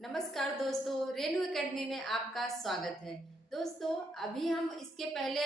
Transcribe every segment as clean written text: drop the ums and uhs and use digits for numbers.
नमस्कार दोस्तों, रेनू एकेडमी में आपका स्वागत है। दोस्तों, अभी हम इसके पहले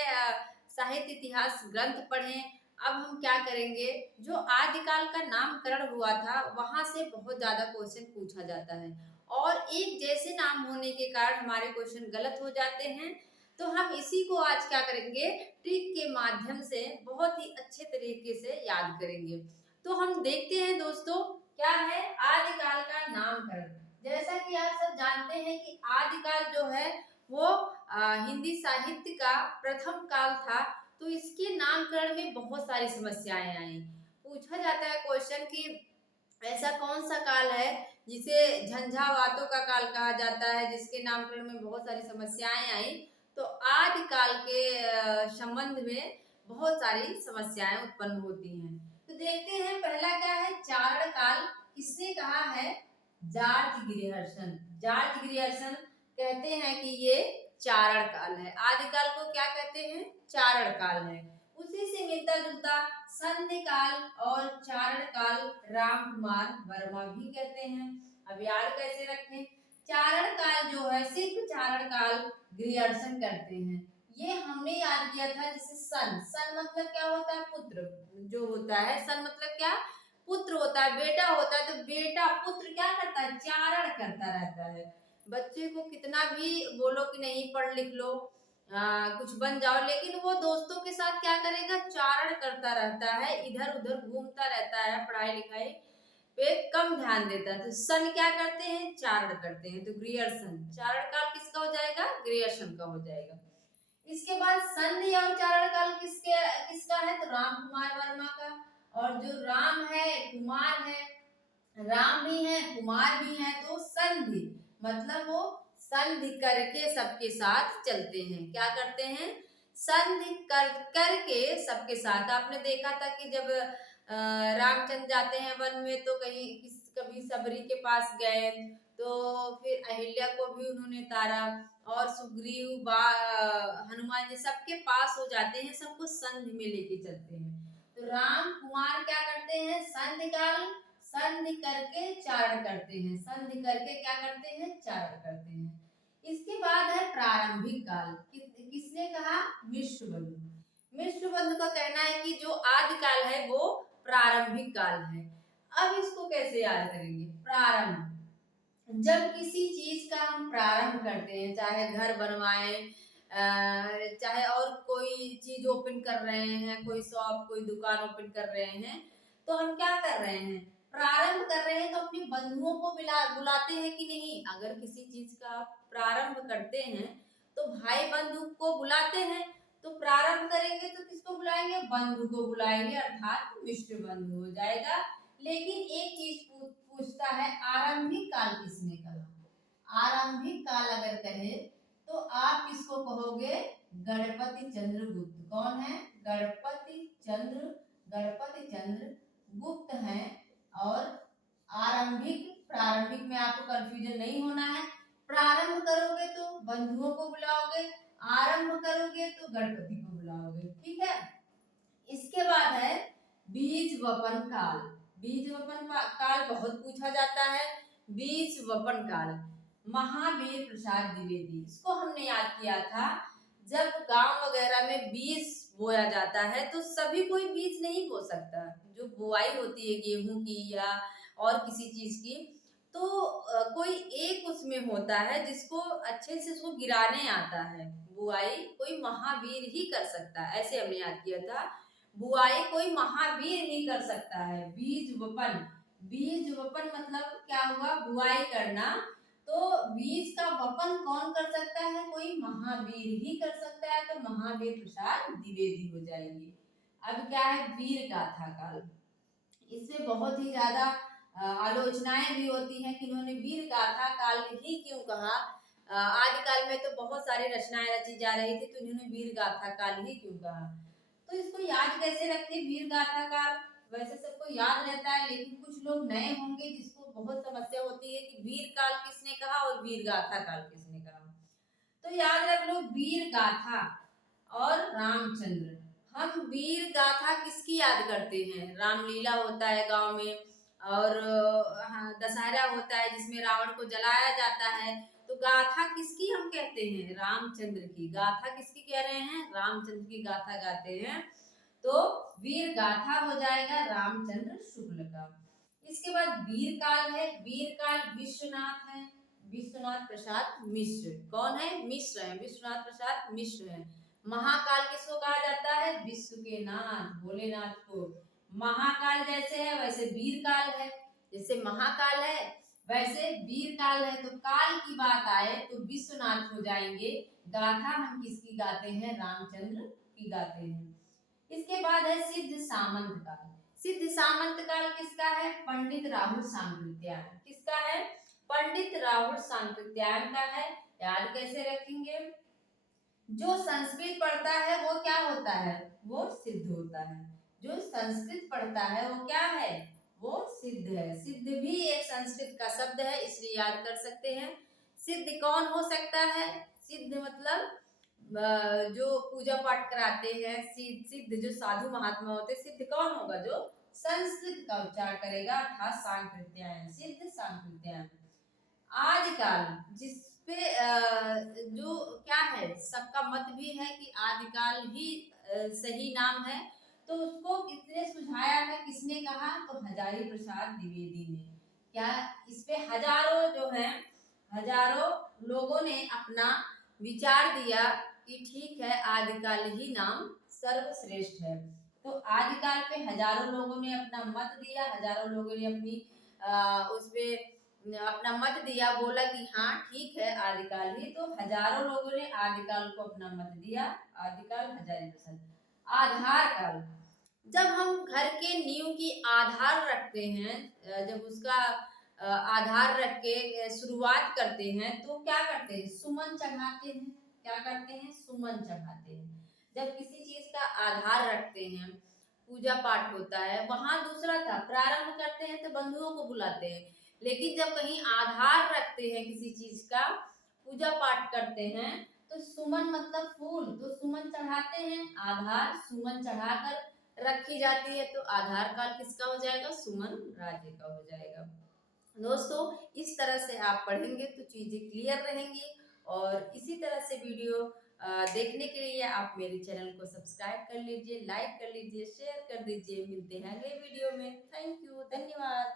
साहित्य इतिहास ग्रंथ पढ़े। अब हम क्या करेंगे, जो आदिकाल का नामकरण हुआ था वहां से बहुत ज्यादा क्वेश्चन पूछा जाता है और एक जैसे नाम होने के कारण हमारे क्वेश्चन गलत हो जाते हैं। तो हम इसी को आज क्या करेंगे, ट्रिक के माध्यम से बहुत ही अच्छे तरीके से याद करेंगे। तो हम देखते हैं दोस्तों, क्या है आदिकाल का नामकरण। जैसा कि आप सब जानते हैं कि आदिकाल जो है वो हिंदी साहित्य का प्रथम काल था। तो इसके नामकरण में बहुत सारी समस्याएं आई। पूछा जाता है क्वेश्चन कि ऐसा कौन सा काल है जिसे झंझावातों का काल कहा जाता है, जिसके नामकरण में बहुत सारी समस्याएं आई। तो आदिकाल के संबंध में बहुत सारी समस्याएं उत्पन्न होती हैं। तो देखते हैं पहला क्या है, चारण काल। किसने कहा है? George Grierson. जॉर्ज ग्रियर्सन कहते हैं कि ये चारण काल है। आदिकाल को क्या कहते हैं? चारण काल है। उसी से मिलता जुलता संधि काल और चारण काल राम कुमार वर्मा भी कहते हैं। अब याद कैसे रखें? चारण काल जो है सिर्फ चारण काल ग्रियर्सन करते हैं। ये हमने याद किया था। जैसे सन, सन मतलब क्या होता है? पुत्र जो होता है। सन मतलब क्या? पुत्र होता है, बेटा होता है। तो बेटा पुत्र क्या करता है? चारण करता रहता है। बच्चे को कितना भी बोलो कि नहीं पढ़ लिख लो, कुछ बन जाओ, लेकिन वो दोस्तों के साथ क्या करेगा? चारण करता रहता है, इधर उधर घूमता रहता है, पढ़ाई लिखाई पे कम ध्यान देता है। तो सन क्या करते हैं? चारण करते हैं। तो ग्रियर्सन, चारण काल किसका हो जाएगा? ग्रियर्सन का हो जाएगा। इसके बाद संधि और चारण काल किसका है? तो राम कुमार वर्मा का। और जो राम है, कुमार है, राम भी है कुमार भी है, तो संधि मतलब वो संधि करके सबके साथ चलते हैं। क्या करते हैं? संधि करके सबके साथ। आपने देखा था कि जब रामचंद्र जाते हैं वन में, तो कभी सबरी के पास गए, तो फिर अहिल्या को भी उन्होंने तारा, और सुग्रीव हनुमान जी सबके पास हो जाते हैं, सबको संधि में लेके चलते हैं। तो राम कुमार क्या करते हैं? संधि काल, संधि करके चारण करते हैं। संधि करके क्या करते हैं? चारण करते हैं। इसके बाद है प्रारंभिक काल। किसने कहा? मिश्रबंधु। मिश्रबंधु का कहना है कि जो आदिकाल है वो प्रारंभिक काल है। अब इसको कैसे याद करेंगे? प्रारंभ, जब किसी चीज का हम प्रारंभ करते हैं, चाहे घर बनवाएं, चाहे और कोई चीज ओपन कर रहे हैं, कोई शॉप कोई दुकान ओपन कर रहे हैं, तो हम क्या कर रहे हैं? प्रारंभ कर रहे हैं। तो अपने बंधुओं को बुलाते हैं कि नहीं? अगर किसी चीज का प्रारंभ करते हैं तो भाई बंधु को बुलाते हैं। तो प्रारंभ करेंगे तो किसको बुलाएंगे? बंधु को बुलाएंगे, अर्थात मिश्र बंधु हो जाएगा। लेकिन एक चीज पूछता है, आरंभिक काल किसने कहा? आरंभिक काल अगर कहे तो आप किसको कहोगे? गणपति चंद्र गुप्त। कौन है? गणपति चंद्र गुप्त हैं। और आरंभिक प्रारंभिक में आपको कंफ्यूजन नहीं होना है। प्रारंभ करोगे तो बंधुओं को बुलाओगे, आरंभ करोगे तो गणपति को बुलाओगे। ठीक है। इसके बाद है बीज वपन काल। बीज वपन काल बहुत पूछा जाता है। बीज वपन काल, महावीर प्रसाद द्विवेदी, इसको हमने याद किया था। जब गांव वगैरह में बीज बोया जाता है तो सभी कोई बीज नहीं बो सकता। जो बुआई होती है गेहूं की या और किसी चीज की, तो कोई एक उसमें होता है जिसको अच्छे से उसको गिराने आता है। बुआई कोई महावीर ही कर सकता है, ऐसे हमने याद किया था। बुआई कोई महावीर ही कर सकता है। बीज वपन, बीज वपन मतलब क्या हुआ? बुआई करना। तो बीज का वपन कौन कर सकता है? कोई महावीर ही कर सकता है। तो महावीर प्रसाद द्विवेदी हो जाएंगे। अब क्या है? वीर गाथा काल। इसमें बहुत ही ज्यादा आलोचनाएं भी होती हैं कि इन्होंने वीर गाथा काल ही क्यों कहा। आदिकाल में तो बहुत सारी रचनाएं रची जा रही थी, तो इन्होंने वीर गाथा काल ही क्यों कहा। तो इसको याद कैसे रखें? वीर गाथा काल वैसे सबको याद रहता है, लेकिन कुछ लोग नए होंगे जिसको बहुत समस्या होती है कि वीर काल किसने कहा और वीर गाथा काल किसने कहा। तो याद रख लो, वीर गाथा और रामचंद्र। हम वीर गाथा किसकी याद करते हैं? रामलीला होता है गांव में, और हाँ, दशहरा होता है जिसमें रावण को जलाया जाता है। तो गाथा किसकी हम कहते हैं? रामचंद्र की। गाथा किसकी कह रहे हैं? रामचंद्र की गाथा गाते हैं। तो वीर गाथा हो जाएगा रामचंद्र शुक्ल का। इसके बाद वीरकाल है। वीरकाल विश्वनाथ है, विश्वनाथ प्रसाद मिश्र। कौन है? मिश्र है, विश्वनाथ प्रसाद मिश्र है। महाकाल किसको कहा जाता है? विश्व के नाथ भोलेनाथ को। महाकाल जैसे है वैसे वीरकाल है, जैसे महाकाल है वैसे वीरकाल है। तो काल की बात आए तो विश्वनाथ हो जाएंगे। गाथा हम किसकी गाते हैं? रामचंद्र की गाते हैं। इसके बाद है सिद्ध सामंत काल। सिद्ध सामंत काल किसका है? पंडित राहुल सांकृत्यायन। किसका है? पंडित राहुल सांकृत्यायन का है। याद कैसे रखेंगे? जो संस्कृत पढ़ता है वो क्या होता है? वो सिद्ध होता है। जो संस्कृत पढ़ता है वो क्या है? वो सिद्ध है। सिद्ध भी एक संस्कृत का शब्द है, इसलिए याद कर सकते हैं। सिद्ध कौन हो सकता है? सिद्ध मतलब जो पूजा पाठ कराते हैं, सिद्ध जो साधु महात्मा होते हैं। सिद्ध कौन होगा? जो संस्कृत का उच्चारण करेगा, अर्थात सांकृत्यायन, सिद्ध सांकृत्यायन। आदिकाल जिसपे जो क्या है, सबका मत भी है कि आदिकाल ही सही नाम है। तो उसको किसने सुझाया था? किसने कहा? तो हजारी प्रसाद द्विवेदी ने। क्या इस पे हजारों जो है, हजारों लोगों ने अपना विचार दिया कि ठीक है आदिकाल ही नाम सर्वश्रेष्ठ है। तो आदिकाल पे हजारों लोगों ने अपना मत दिया, हजारों लोगों ने अपनी उसपे अपना मत दिया, बोला कि हाँ ठीक है आदिकाल ही। तो हजारों लोगों ने आदिकाल को अपना मत दिया। आदिकाल हजारी प्रसाद। आधार काल, जब हम घर के नींव की आधार रखते हैं, जब उसका आधार रख के शुरुआत करते हैं तो क्या करते हैं? सुमन चढ़ाते हैं। क्या करते हैं? सुमन चढ़ाते हैं। जब किसी चीज का आधार रखते हैं, पूजा पाठ होता है, वहां दूसरा था, प्रारंभ करते हैं तो बंधुओं को बुलाते हैं। लेकिन जब कहीं आधार रखते हैं किसी चीज का, पूजा पाठ करते हैं, तो सुमन मतलब फूल, तो सुमन चढ़ाते हैं। आधार सुमन चढ़ाकर रखी जाती है। तो आधार काल किसका हो जाएगा? सुमन राज्य का हो जाएगा। दोस्तों इस तरह से आप पढ़ेंगे तो चीजें क्लियर रहेंगी। और इसी तरह से वीडियो देखने के लिए आप मेरे चैनल को सब्सक्राइब कर लीजिए, लाइक कर लीजिए, शेयर कर दीजिए। मिलते हैं अगले वीडियो में। थैंक यू, धन्यवाद।